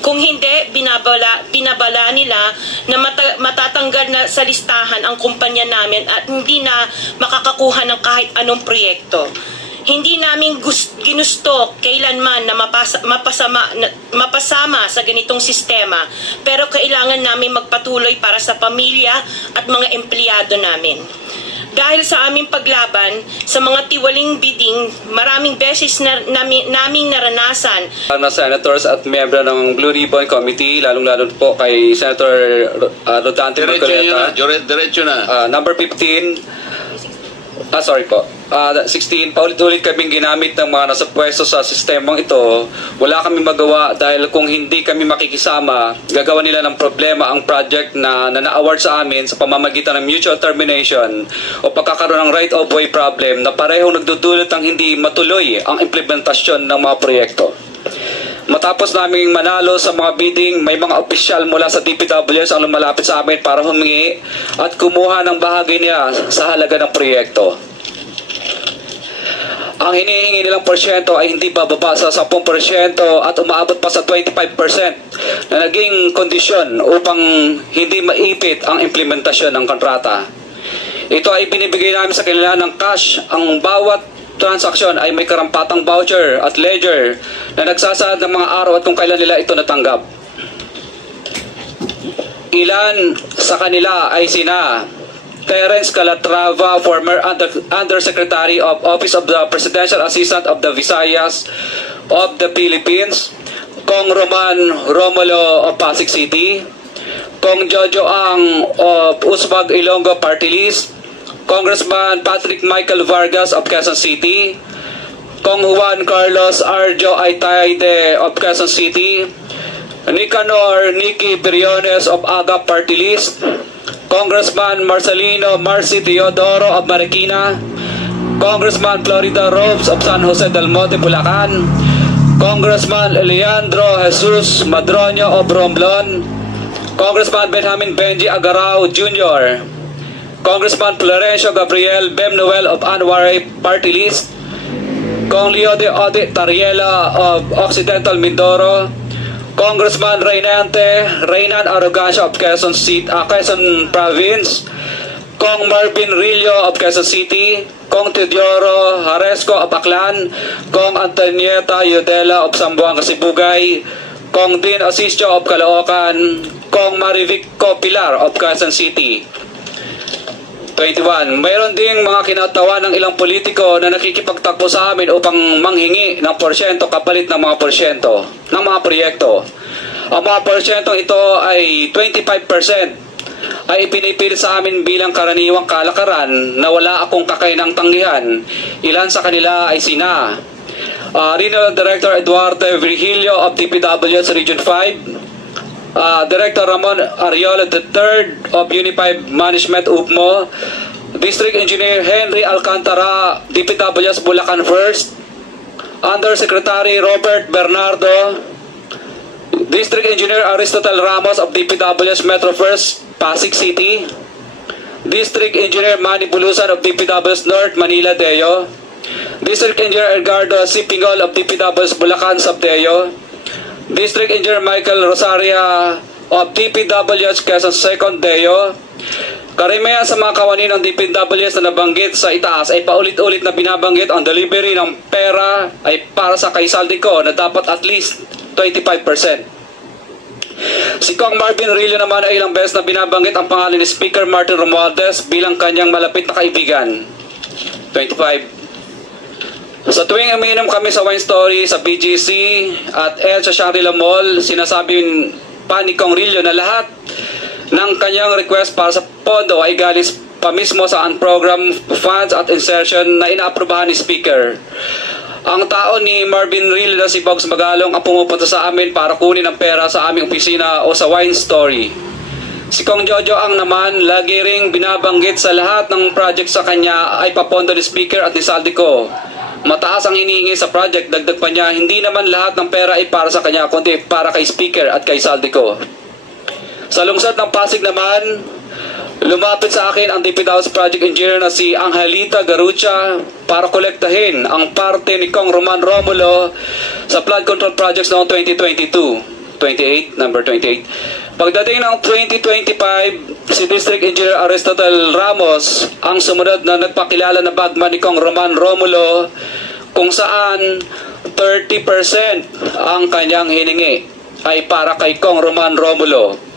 Kung hindi, binabala nila na matatanggal na sa listahan ang kumpanya namin at hindi na makakakuha ng kahit anong proyekto. Hindi namin ginusto kailanman na mapasama sa ganitong sistema, pero kailangan namin magpatuloy para sa pamilya at mga empleyado namin. Dahil sa aming paglaban sa mga tiwaling bidding, maraming beses naming naranasan. Na senators at miyembro ng Blue Ribbon Committee, lalong-lalo po kay Senator Rodante Marcoleta. Diretso na. Number 15. Sorry po. 16, paulit-ulit kaming ginamit ng mga nasa pwesto sa sistemang ito. Wala kami magawa dahil kung hindi kami makikisama, gagawa nila ng problema ang project na na-award sa amin sa pamamagitan ng mutual termination o pagkakaroon ng right-of-way problem na parehong nagdudulot ng hindi matuloy ang implementasyon ng mga proyekto. Matapos naming manalo sa mga bidding, may mga opisyal mula sa DPWs ang lumalapit sa amin para humingi at kumuha ng bahagi niya sa halaga ng proyekto. Ang hinihingi nilang porsyento ay hindi bababa sa 10% at umaabot pa sa 25% na naging kondisyon upang hindi maipit ang implementasyon ng kontrata. Ito ay binibigay namin sa kanila ng cash. Ang bawat transaksyon ay may karampatang voucher at ledger na nagsasaad ng mga araw at kung kailan nila ito natanggap. Ilan sa kanila ay sina Terence Calatrava, former Undersecretary of Office of the Presidential Assistant of the Visayas of the Philippines, Kong Roman Romulo of Pasig City, Kong Jojo Ang of Usmag Ilonggo Party List, Congressman Patrick Michael Vargas of Quezon City, Kong Juan Carlos Arjo Aitayde of Quezon City, Nicanor Nicky Briones of Aga Party List, Congressman Marcelino Marcy Teodoro of Marikina, Congressman Florida Robes of San Jose del Monte, Bulacan, Congressman Leandro Jesus Madroño of Romblon, Congressman Benjamin Benji Agarao Jr., Congressman Florencio Gabriel Bemnoel of Anwaray Party List, Kong Leo de Ode Tariela of Occidental Mindoro, Congressman Reynan Arrogancia of Quezon Province, Kong Marvin Rillo of Quezon City, Kong Teodoro Haresco of Aklan, Kong Antonieta Yudela of Zamboanga Sibugay, Kong Dean Asisio of Caloocan, Kong Marivic Pilar of Quezon City. 21. Mayroon ding mga kinatawan ng ilang politiko na nakikipagtakbo sa amin upang manghingi ng porsyento kapalit ng mga porsyento ng mga proyekto. Ang mga porsyentong ito ay 25% ay ipinipilit sa amin bilang karaniwang kalakaran na wala akong kakainang tanggihan. Ilan sa kanila ay sina Regional Director Eduardo Virgilio of DPWS Region 5, Director Ramon Ariola III of Unified Management UPMO, District Engineer Henry Alcantara, DPWS Bulacan First, Undersecretary Robert Bernardo, District Engineer Aristotle Ramos of DPWS Metro First, Pasig City, District Engineer Manny Bulusan of DPWS North, Manila Deo, District Engineer Edgardo Sipingol of DPWS Bulacan Sabdeo, District Engineer Michael Rosaria of DPWS Quezon Second Deo. Karamihan sa mga kawani ng DPWS na nabanggit sa itaas ay paulit-ulit na binabanggit ang delivery ng pera ay para sa kay Saldico na dapat at least 25%. Si Kong Marvin Rillo naman ay ilang beses na binabanggit ang pangalan ni Speaker Martin Romualdez bilang kanyang malapit na kaibigan. 25. Sa tuwing umiinom kami sa Wine Story, sa BGC at sa Shangri-La Mall, sinasabi pa ni Kong Rillo na lahat ng kanyang request para sa pondo ay galing pa mismo sa unprogrammed funds at insertion na inaaprubahan ni Speaker. Ang tao ni Marvin Rillo na si Bogs Magalong ang pumupunta sa amin para kunin ang pera sa aming opisina o sa Wine Story. Si Kong Jojo Ang naman, lagi ring binabanggit sa lahat ng project sa kanya ay papondo ni Speaker at ni Saldico. Mataas ang hinihingi sa project, dagdag pa niya, hindi naman lahat ng pera ay para sa kanya, kundi para kay Speaker at kay Saldico. Sa lungsod ng Pasig naman, lumapit sa akin ang DPWS Project Engineer na si Angelita Garucha para kolektahin ang parte ni Kong Roman Romulo sa flood control projects noong 2022. 28, number 28. Pagdating ng 2025, si District Engineer Aristotle Ramos ang sumunod na nagpakilala na bagman ni Kong Roman Romulo, kung saan 30% ang kanyang hiningi ay para kay Kong Roman Romulo.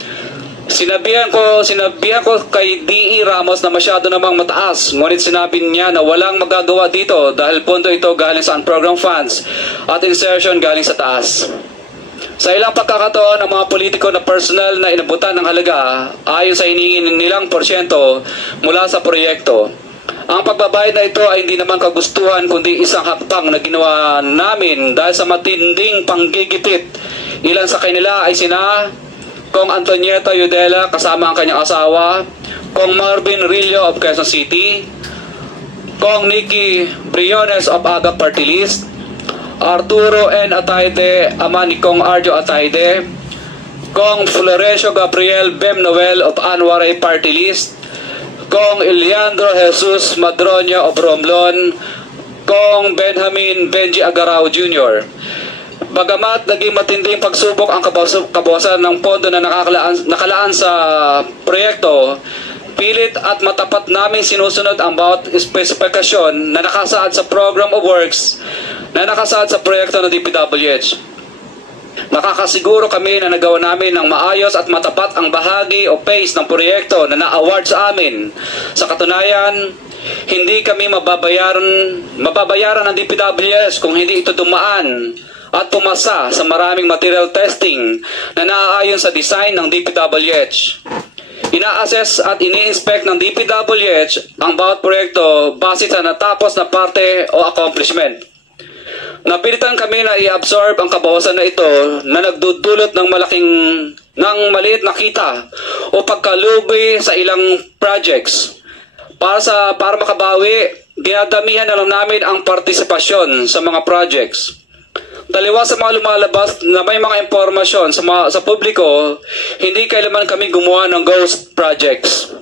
Sinabihan ko kay D.E. Ramos na masyado namang mataas, ngunit sinabi niya na walang magagawa dito dahil punto ito galing sa unprogrammed funds at insertion galing sa taas. Sa ilang pagkakataon, ang mga politiko na personal na inabutan ng halaga ayon sa hinihingi nilang porsyento mula sa proyekto. Ang pagbabayad na ito ay hindi naman kagustuhan kundi isang hakbang na ginawa namin dahil sa matinding panggigipit. Ilan sa kanila ay sina Kong Antonieta Yudela kasama ang kanyang asawa, Kong Marvin Rillo of Quezon City, Kong Nikki Briones of Aga Party List, Arturo N. Ataide, ama ni Kong Arjo Ataide, Kong Florencio Gabriel Bem Noel of Anwaray Party List, Kong Eliandro Jesus Madroño of Romblon, Kong Benjamin Benji Agarao Jr. Bagamat naging matinding pagsubok ang kabawasan ng pondo na nakalaan sa proyekto, pilit at matapat namin sinusunod ang bawat espesifikasyon na nakasaad sa Program of Works na nakasaad sa proyekto ng DPWH. Nakakasiguro kami na nagawa namin ng maayos at matapat ang bahagi o phase ng proyekto na na-award sa amin. Sa katunayan, hindi kami mababayaran ng DPWH kung hindi ito dumaan at pumasa sa maraming material testing na naaayon sa design ng DPWH. Ina-assess at ini-inspect ng DPWH ang bawat proyekto base sa natapos na parte o accomplishment. Napilitan kami na i-absorb ang kabawasan na ito na nagdudulot ng maliit na kita o pagkalugi sa ilang projects. Para makabawi, dinadamihan na lang namin ang partisipasyon sa mga projects. Taliwas sa mga lumalabas na may mga impormasyon sa publiko, hindi kailanman kami gumawa ng ghost projects.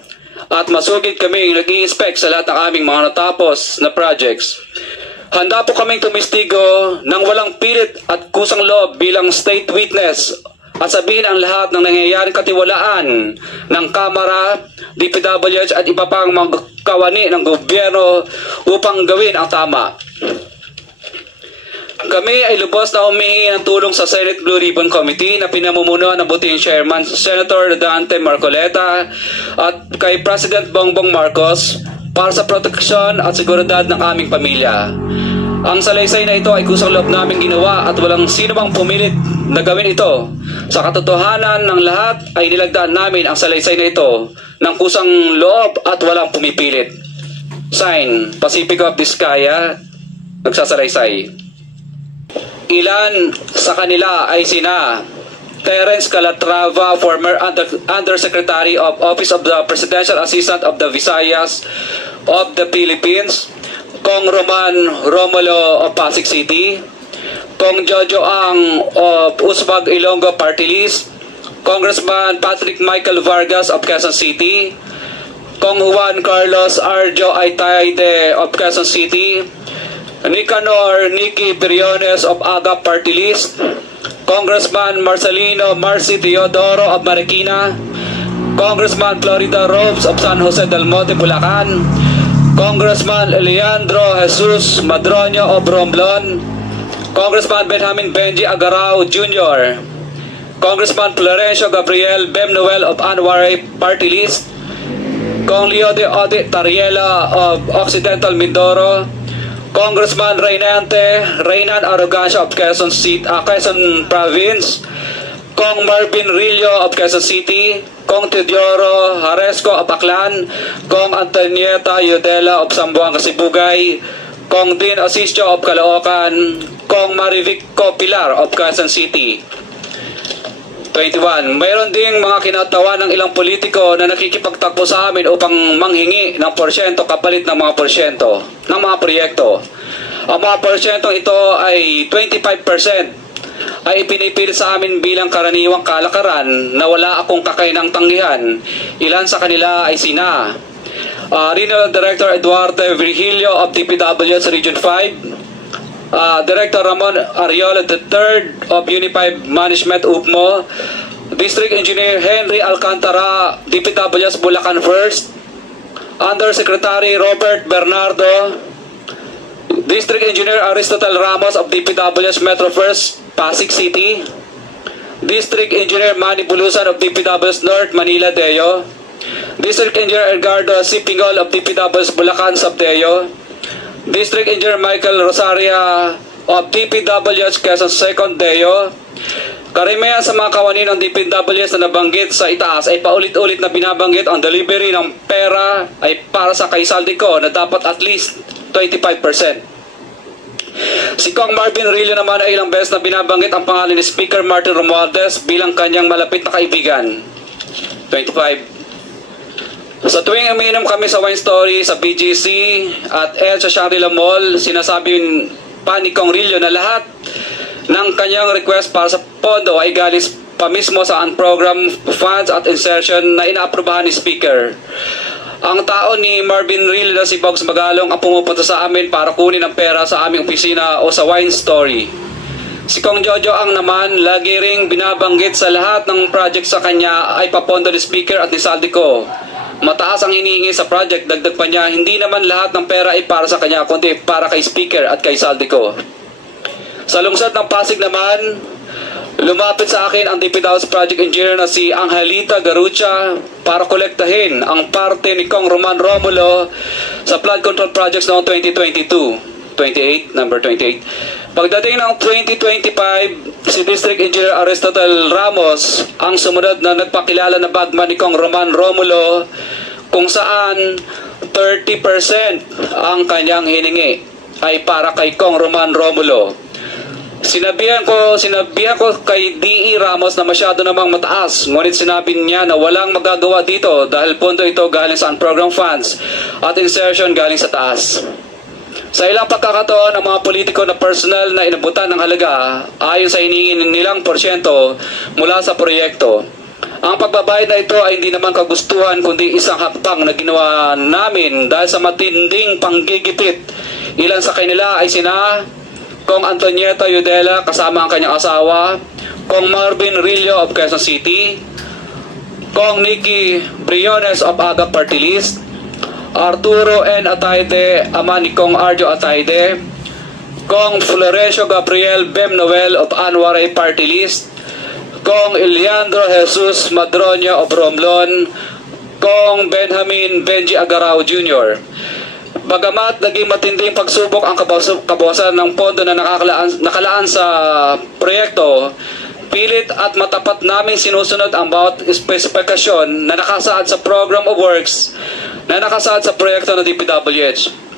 At masugid kami nag-i-inspect sa lahat ng aming mga natapos na projects. Handa po kaming tumistigo ng walang pilit at kusang loob bilang state witness at sabihin ang lahat ng nangyayaring katiwalaan ng Kamara, DPWH at iba pang mga kawani ng gobyerno upang gawin ang tama. Kami ay lubos na humihingi ng tulong sa Senate Blue Ribbon Committee na pinamumunuan ng buting Chairman Senator Dante Marcoleta at kay President Bongbong Marcos para sa proteksyon at seguridad ng aming pamilya. Ang salaysay na ito ay kusang loob namin ginawa at walang sino bang pumilit na gawin ito. Sa katotohanan ng lahat ay nilagdaan namin ang salaysay na ito ng kusang loob at walang pumipilit. Sign, Pacifico of Vizcaya, nagsasalaysay. Ilan sa kanila ay sina Terence Calatrava, former Undersecretary of Office of the Presidential Assistant of the Visayas of the Philippines, Kong Roman Romulo of Pasig City, Kong Jojo Ang of Usbag Ilonggo Party List, Congressman Patrick Michael Vargas of Quezon City, Kong Juan Carlos Arjo Aitaide of Quezon City, Nicanor Nikki Briones of Aga Party List, Congressman Marcelino Marcy Teodoro of Marikina, Congressman Florida Robes of San Jose del Monte, Bulacan, Congressman Eliandro Jesus Madroño of Romblon, Congressman Benjamin Benji Agarao Jr., Congressman Florencio Gabriel Bem Noel of Anwaray Party List, Kong Leo de Ode Tariela of Occidental Mindoro, Congressman Reynan Arrogancia of Quezon Province, Kong Marvin Rillo of Quezon City, Kong Teodoro Haresco of Aklan, Kong Antonieta Yudela of Sambuanga Sibugay, Kong Dean Asisio of Caloocan, Kong Marivic Pilar of Quezon City. 21. Mayroon ding mga kinatawa ng ilang politiko na nakikipagtakbo sa amin upang manghingi ng porsyento kapalit ng mga porsyento ng mga proyekto. Ang mga porsyentong ito ay 25% ay ipinipilit sa amin bilang karaniwang kalakaran na wala akong kakainang tanggihan. Ilan sa kanila ay sina Regional Director Eduardo Virgilio of DPWH Region 5, Director Ramon Ariola III of Unified Management UPMO, District Engineer Henry Alcantara, DPWS Bulacan First, Undersecretary Robert Bernardo, District Engineer Aristotle Ramos of DPWS Metro First, Pasig City, District Engineer Manny Bulusan of DPWS North, Manila Deo, District Engineer Edgardo Sipingol of DPWS Bulacan Subdeo, District Engineer Michael Rosaria of DPWS Quezon Second Deo. Karamihan sa mga kawani ng DPWS na nabanggit sa itaas ay paulit-ulit na binabanggit ang delivery ng pera ay para sa kay Saldico na dapat at least 25%. Si Kong Marvin Rillo naman ay ilang beses na binabanggit ang pangalan ni Speaker Martin Romualdez bilang kanyang malapit na kaibigan. 25. Sa tuwing umiinom kami sa Wine Story, sa BGC at sa Shangri-La Mall, sinasabi pa ni Kong Rillo na lahat ng kanyang request para sa pondo ay galing pa mismo sa unprogrammed funds at insertion na inaaprubahan ni Speaker. Ang tao ni Marvin Rillo na si Bogs Magalong ang pumupunta sa amin para kunin ang pera sa aming opisina o sa Wine Story. Si Kong Jojo ang naman lagi ring binabanggit sa lahat ng project sa kanya ay papondo ni Speaker at ni Saldico. Mataas ang hinihingi sa project, dagdag pa niya, hindi naman lahat ng pera ay para sa kanya, kundi para kay Speaker at kay Saldico. Sa lungsod ng Pasig naman, lumapit sa akin ang DPW's project engineer na si Angelita Garucha para kolektahin ang parte ni Kong Roman Romulo sa flood control projects noong 2022. Number 28. Pagdating ng 2025, si District Engineer Aristotle Ramos ang sumunod na nagpakilala na bagman ni Kong Roman Romulo kung saan 30% ang kanyang hiningi ay para kay Kong Roman Romulo. Sinabihan ko kay D.E. Ramos na masyado namang mataas, ngunit sinabi niya na walang magagawa dito dahil pondo ito galing sa unprogrammed funds at insertion galing sa taas. Sa ilang pagkakataon, ang mga politiko na personal na inabutan ng halaga ayon sa hiningin nilang porsyento mula sa proyekto. Ang pagbabayad na ito ay hindi naman kagustuhan kundi isang hakbang na ginawa namin dahil sa matinding panggigipit. Ilan sa kanila ay sina Kong Antonieta Yudela kasama ang kanyang asawa, Kong Marvin Rillo of Quezon City, Kong Nikki Briones of Aga Party List, Arturo N. Ataide, ama ni Kong Arjo Ataide, Kong Florencio Gabriel Bem Noel of Anwaray Party List, Kong Eliandro Jesus Madroño of Romblon, Kong Benjamin Benji Agarao Jr. Bagamat naging matinding pagsubok ang kabawasan ng pondo na nakalaan sa proyekto, pilit at matapat namin sinusunod ang bawat espesipikasyon na nakasaad sa Program of Works na nakasaad sa proyekto ng DPWH.